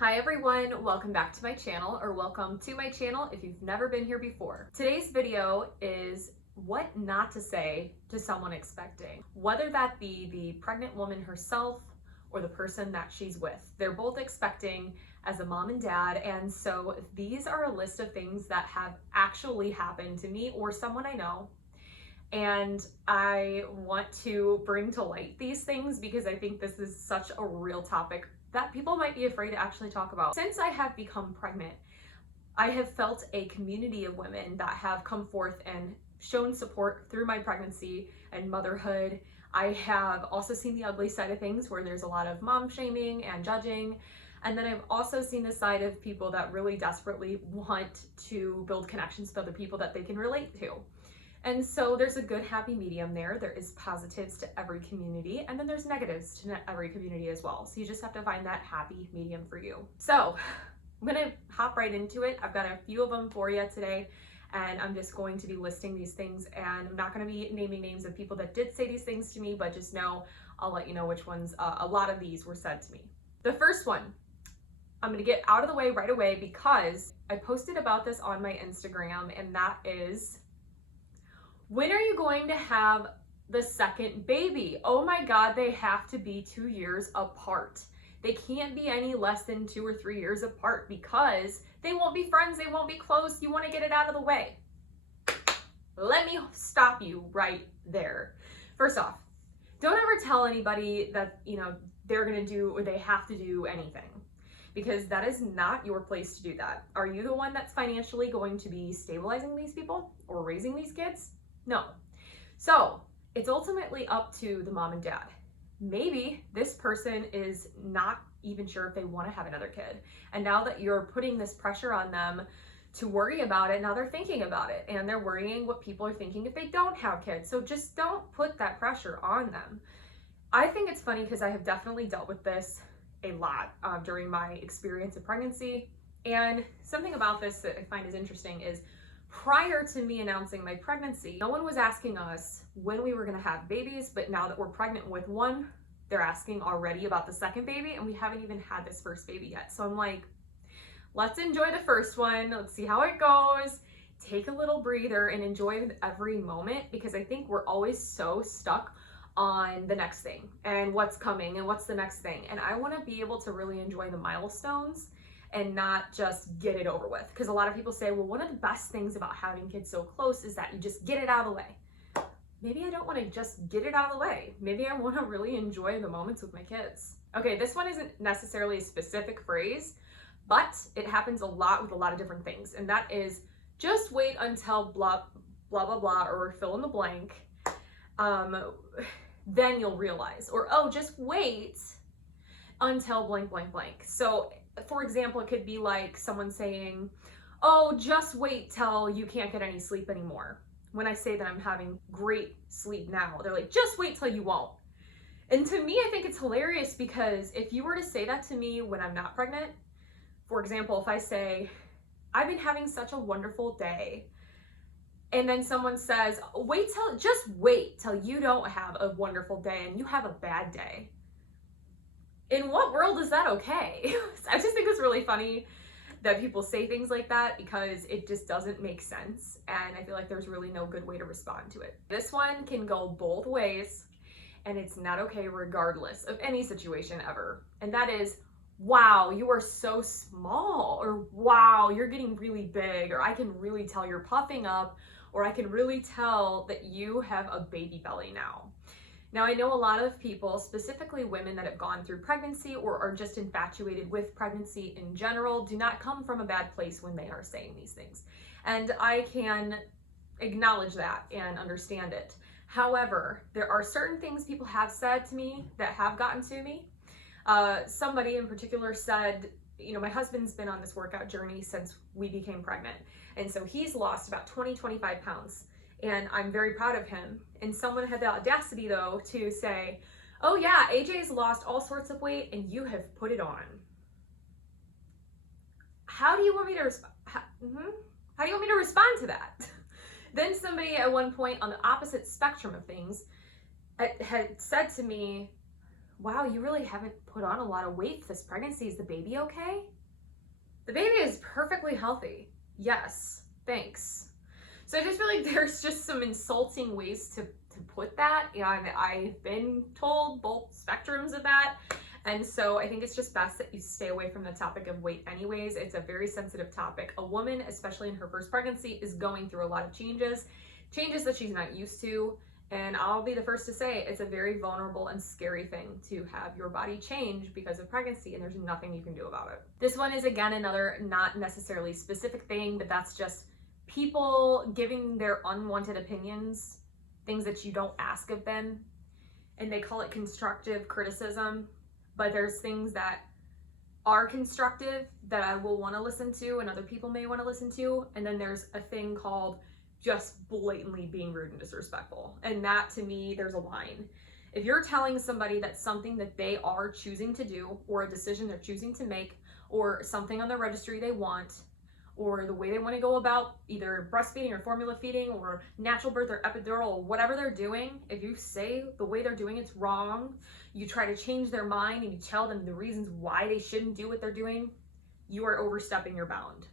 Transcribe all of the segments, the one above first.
Hi everyone, welcome back to my channel, or welcome to my channel if you've never been here before. Today's video is what not to say to someone expecting, whether that be the pregnant woman herself or the person that she's with. They're both expecting as a mom and dad, and so these are a list of things that have actually happened to me or someone I know. And I want to bring to light these things because I think this is such a real topic that people might be afraid to actually talk about. Since I have become pregnant, I have felt a community of women that have come forth and shown support through my pregnancy and motherhood. I have also seen the ugly side of things where there's a lot of mom shaming and judging. And then I've also seen the side of people that really desperately want to build connections with other people that they can relate to. And so there's a good happy medium there. There is positives to every community, and then there's negatives to every community as well. So you just have to find that happy medium for you. So I'm gonna hop right into it. I've got a few of them for you today, and I'm just going to be listing these things, and I'm not gonna be naming names of people that did say these things to me, but just know, I'll let you know which ones, a lot of these were said to me. The first one, I'm gonna get out of the way right away because I posted about this on my Instagram, and that is, when are you going to have the second baby? Oh my God, they have to be 2 years apart. They can't be any less than 2 or 3 years apart because they won't be friends, they won't be close. You want to get it out of the way. Let me stop you right there. First off, don't ever tell anybody that, they're gonna do or they have to do anything, because that is not your place to do that. Are you the one that's financially going to be stabilizing these people or raising these kids? No. So it's ultimately up to the mom and dad. Maybe this person is not even sure if they want to have another kid. And now that you're putting this pressure on them to worry about it, now they're thinking about it and they're worrying what people are thinking if they don't have kids. So just don't put that pressure on them. I think it's funny because I have definitely dealt with this a lot during my experience of pregnancy. And something about this that I find is interesting is, prior to me announcing my pregnancy, no one was asking us when we were going to have babies, but now that we're pregnant with one, they're asking already about the second baby, and we haven't even had this first baby yet. So I'm like, let's enjoy the first one. Let's see how it goes. Take a little breather and enjoy every moment, because I think we're always so stuck on the next thing and what's coming and what's the next thing. And I want to be able to really enjoy the milestones and not just get it over with. Because a lot of people say, well, one of the best things about having kids so close is that you just get it out of the way. Maybe I don't want to just get it out of the way. Maybe I want to really enjoy the moments with my kids. Okay, this one isn't necessarily a specific phrase, but it happens a lot with a lot of different things. And that is, just wait until blah, blah, blah, blah, or fill in the blank. Then you'll realize. Or, oh, just wait until blank, blank, blank. So for example, it could be like someone saying, oh, just wait till you can't get any sleep anymore. When I say that I'm having great sleep now, they're like, just wait till you won't. And to me, I think it's hilarious, because if you were to say that to me when I'm not pregnant, for example, if I say, I've been having such a wonderful day, and then someone says, just wait till you don't have a wonderful day and you have a bad day. In what world is that okay? I just think it's really funny that people say things like that, because it just doesn't make sense. And I feel like there's really no good way to respond to it. This one can go both ways, and it's not okay regardless of any situation ever. And that is, wow, you are so small, or wow, you're getting really big, or I can really tell you're puffing up, or I can really tell that you have a baby belly now. Now, I know a lot of people, specifically women that have gone through pregnancy or are just infatuated with pregnancy in general, do not come from a bad place when they are saying these things. And I can acknowledge that and understand it. However, there are certain things people have said to me that have gotten to me. Somebody in particular said, my husband's been on this workout journey since we became pregnant. And so he's lost about 20-25 pounds. And I'm very proud of him. And someone had the audacity, though, to say, oh yeah, AJ's lost all sorts of weight and you have put it on. How do you want me to respond? How do you want me to respond to that? Then somebody at one point on the opposite spectrum of things had said to me, wow, you really haven't put on a lot of weight for this pregnancy. Is the baby okay? The baby is perfectly healthy. Yes, thanks. So I just feel like there's just some insulting ways to put that, and I've been told both spectrums of that. And so I think it's just best that you stay away from the topic of weight anyways. It's a very sensitive topic. A woman, especially in her first pregnancy, is going through a lot of changes that she's not used to. And I'll be the first to say it's a very vulnerable and scary thing to have your body change because of pregnancy, and there's nothing you can do about it. This one is, again, another not necessarily specific thing, but that's just people giving their unwanted opinions, things that you don't ask of them, and they call it constructive criticism. But there's things that are constructive that I will want to listen to and other people may want to listen to. And then there's a thing called just blatantly being rude and disrespectful. And that, to me, there's a line. If you're telling somebody that something that they are choosing to do, or a decision they're choosing to make, or something on the registry they want, or the way they want to go about either breastfeeding or formula feeding or natural birth or epidural or whatever they're doing, if you say the way they're doing it's wrong, you try to change their mind and you tell them the reasons why they shouldn't do what they're doing, you are overstepping your bound.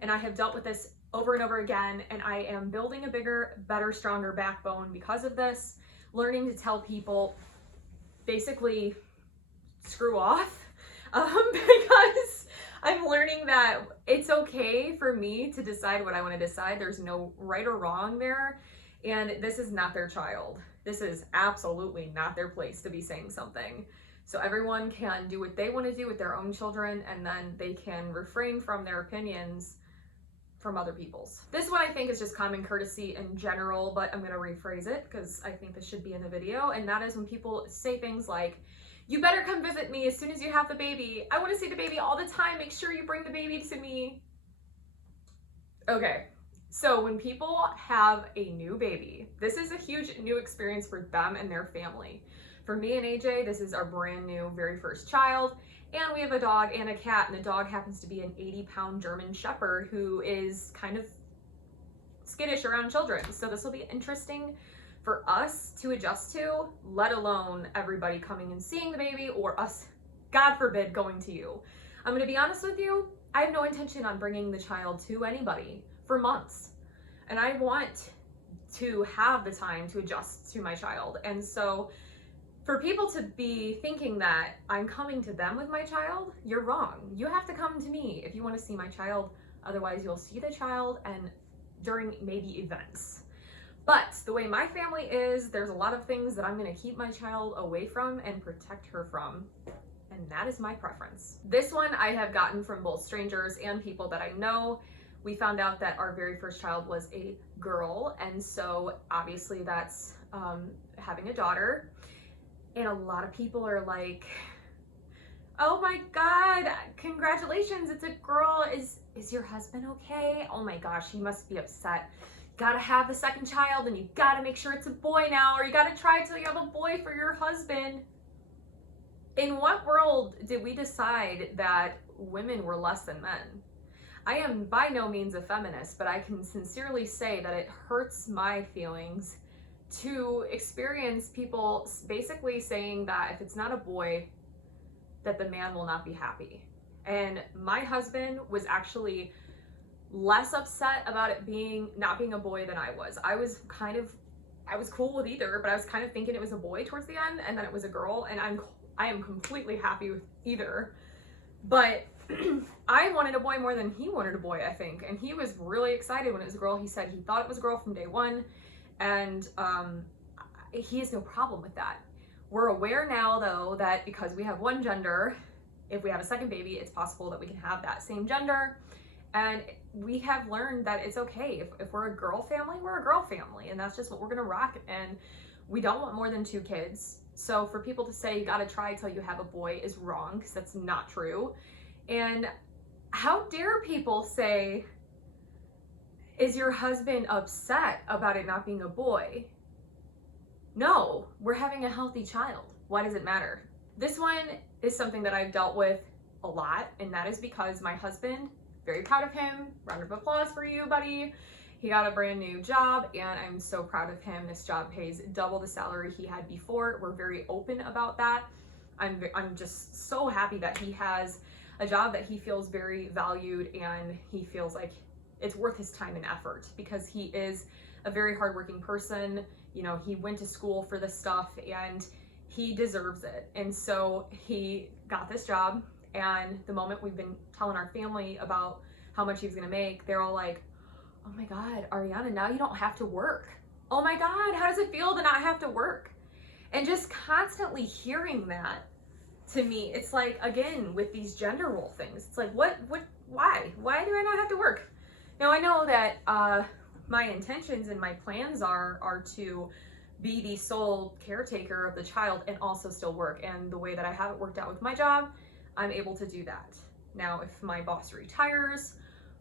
And I have dealt with this over and over again, and I am building a bigger, better, stronger backbone because of this, learning to tell people basically screw off, because I'm learning that it's okay for me to decide what I want to decide. There's no right or wrong there. And this is not their child. This is absolutely not their place to be saying something. So everyone can do what they want to do with their own children, and then they can refrain from their opinions from other people's. This one I think is just common courtesy in general, but I'm going to rephrase it because I think this should be in the video. And that is when people say things like, you better come visit me as soon as you have the baby. I want to see the baby all the time. Make sure you bring the baby to me. Okay, so when people have a new baby, this is a huge new experience for them and their family. For me and AJ, this is our brand new very first child, and we have a dog and a cat, and the dog happens to be an 80-pound German Shepherd who is kind of skittish around children. So this will be interesting for us to adjust to, let alone everybody coming and seeing the baby, or us, God forbid, going to you. I'm gonna be honest with you, I have no intention on bringing the child to anybody for months. And I want to have the time to adjust to my child. And so for people to be thinking that I'm coming to them with my child, you're wrong. You have to come to me if you want to see my child. Otherwise, you'll see the child and during maybe events. But the way my family is, there's a lot of things that I'm going to keep my child away from and protect her from. And that is my preference. This one I have gotten from both strangers and people that I know. We found out that our very first child was a girl. And so obviously that's having a daughter. And a lot of people are like, oh my God, congratulations, it's a girl. Is your husband okay? Oh my gosh, he must be upset. Gotta have the second child and you gotta make sure it's a boy now, or you gotta try till you have a boy for your husband. In what world did we decide that women were less than men? I am by no means a feminist, but I can sincerely say that it hurts my feelings to experience people basically saying that if it's not a boy, that the man will not be happy. And my husband was actually less upset about it not being a boy than I was. I was cool with either, but I was kind of thinking it was a boy towards the end, and then it was a girl, and I am completely happy with either. But I wanted a boy more than he wanted a boy, I think. And he was really excited when it was a girl. He said he thought it was a girl from day one, and he has no problem with that. We're aware now, though, that because we have one gender, if we have a second baby, it's possible that we can have that same gender. And we have learned that it's okay. If we're a girl family, we're a girl family, and that's just what we're gonna rock. And we don't want more than 2 kids. So for people to say you gotta try till you have a boy is wrong, because that's not true. And how dare people say, is your husband upset about it not being a boy? No, we're having a healthy child. Why does it matter? This one is something that I've dealt with a lot, and that is because my husband, very proud of him, round of applause for you, buddy. He got a brand new job, and I'm so proud of him. This job pays double the salary he had before. We're very open about that. I'm just so happy that he has a job that he feels very valued, and he feels like it's worth his time and effort, because he is a very hardworking person. You know, he went to school for this stuff and he deserves it. And so he got this job, and the moment we've been telling our family about how much he was gonna make, they're all like, oh my God, Ariana, now you don't have to work. Oh my God, how does it feel to not have to work? And just constantly hearing that, to me, it's like, again, with these gender role things, it's like, why do I not have to work? Now, I know that my intentions and my plans are to be the sole caretaker of the child and also still work. And the way that I have it worked out with my job, I'm able to do that. Now, if my boss retires,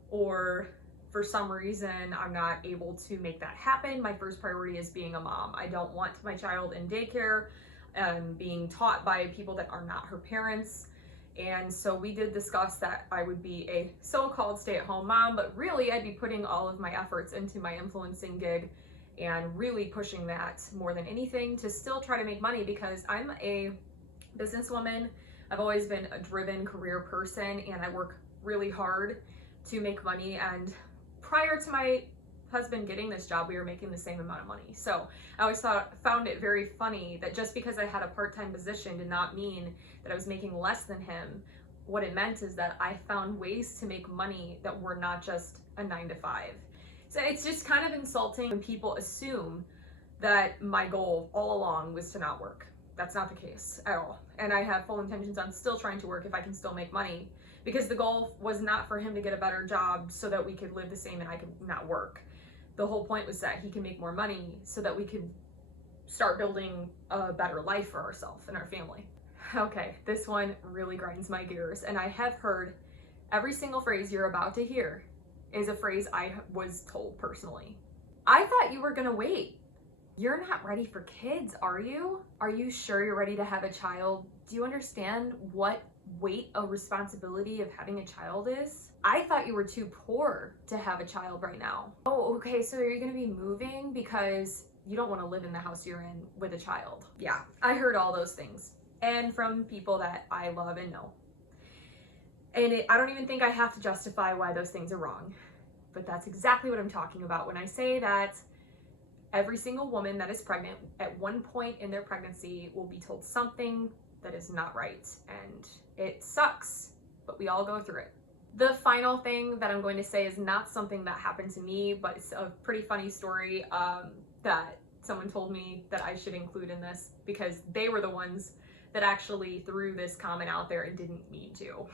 or for some reason I'm not able to make that happen, my first priority is being a mom. I don't want my child in daycare, being taught by people that are not her parents. And so we did discuss that I would be a so-called stay-at-home mom, but really I'd be putting all of my efforts into my influencing gig and really pushing that more than anything to still try to make money, because I'm a businesswoman. I've always been a driven career person, and I work really hard to make money. And prior to my husband getting this job, we were making the same amount of money. So I always found it very funny that just because I had a part-time position did not mean that I was making less than him. What it meant is that I found ways to make money that were not just a 9-to-5. So it's just kind of insulting when people assume that my goal all along was to not work. That's not the case at all. And I have full intentions on still trying to work if I can still make money, because the goal was not for him to get a better job so that we could live the same and I could not work. The whole point was that he can make more money so that we could start building a better life for ourselves and our family. Okay, this one really grinds my gears, and I have heard every single phrase you're about to hear is a phrase I was told personally. I thought you were gonna wait. You're not ready for kids, are you? Are you sure you're ready to have a child? Do you understand what weight of responsibility of having a child is? I thought you were too poor to have a child right now. Oh, okay, so are you gonna be moving because you don't wanna live in the house you're in with a child? Yeah, I heard all those things, and from people that I love and know. And I don't even think I have to justify why those things are wrong, but that's exactly what I'm talking about when I say that every single woman that is pregnant at one point in their pregnancy will be told something that is not right, and it sucks, but we all go through it. The final thing that I'm going to say is not something that happened to me, but it's a pretty funny story that someone told me that I should include in this, because they were the ones that actually threw this comment out there and didn't mean to.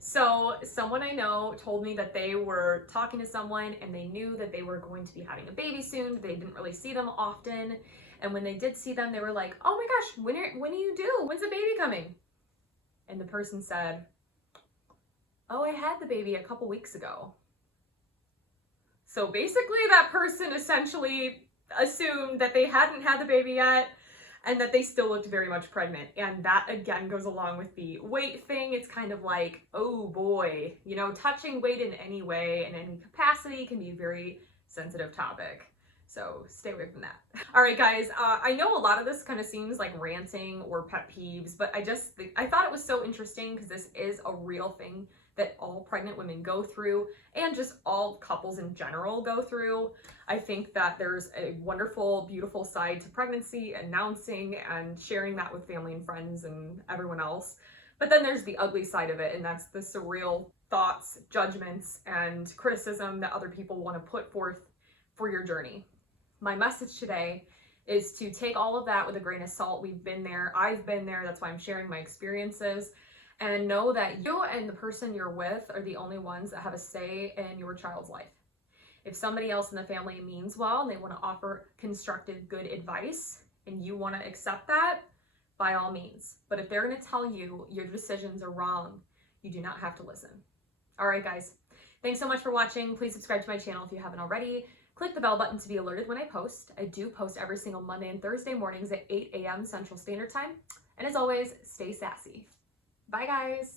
So someone I know told me that they were talking to someone and they knew that they were going to be having a baby soon. They didn't really see them often. And when they did see them, they were like, oh my gosh, when do you do? When's the baby coming? And the person said, oh, I had the baby a couple weeks ago. So basically that person essentially assumed that they hadn't had the baby yet and that they still looked very much pregnant. And that again goes along with the weight thing. It's kind of like, oh boy, you know, touching weight in any way and any capacity can be a very sensitive topic. So stay away from that. All right, guys, I know a lot of this kind of seems like ranting or pet peeves, but I thought it was so interesting because this is a real thing that all pregnant women go through, and just all couples in general go through. I think that there's a wonderful, beautiful side to pregnancy, announcing and sharing that with family and friends and everyone else. But then there's the ugly side of it, and that's the surreal thoughts, judgments, and criticism that other people want to put forth for your journey. My message today is to take all of that with a grain of salt. We've been there, I've been there, that's why I'm sharing my experiences. And know that you and the person you're with are the only ones that have a say in your child's life. If somebody else in the family means well and they want to offer constructive, good advice, and you want to accept that, by all means. But if they're going to tell you your decisions are wrong, you do not have to listen. All right, guys. Thanks so much for watching. Please subscribe to my channel if you haven't already. Click the bell button to be alerted when I post. I do post every single Monday and Thursday mornings at 8 a.m. Central Standard Time. And as always, stay sassy. Bye, guys.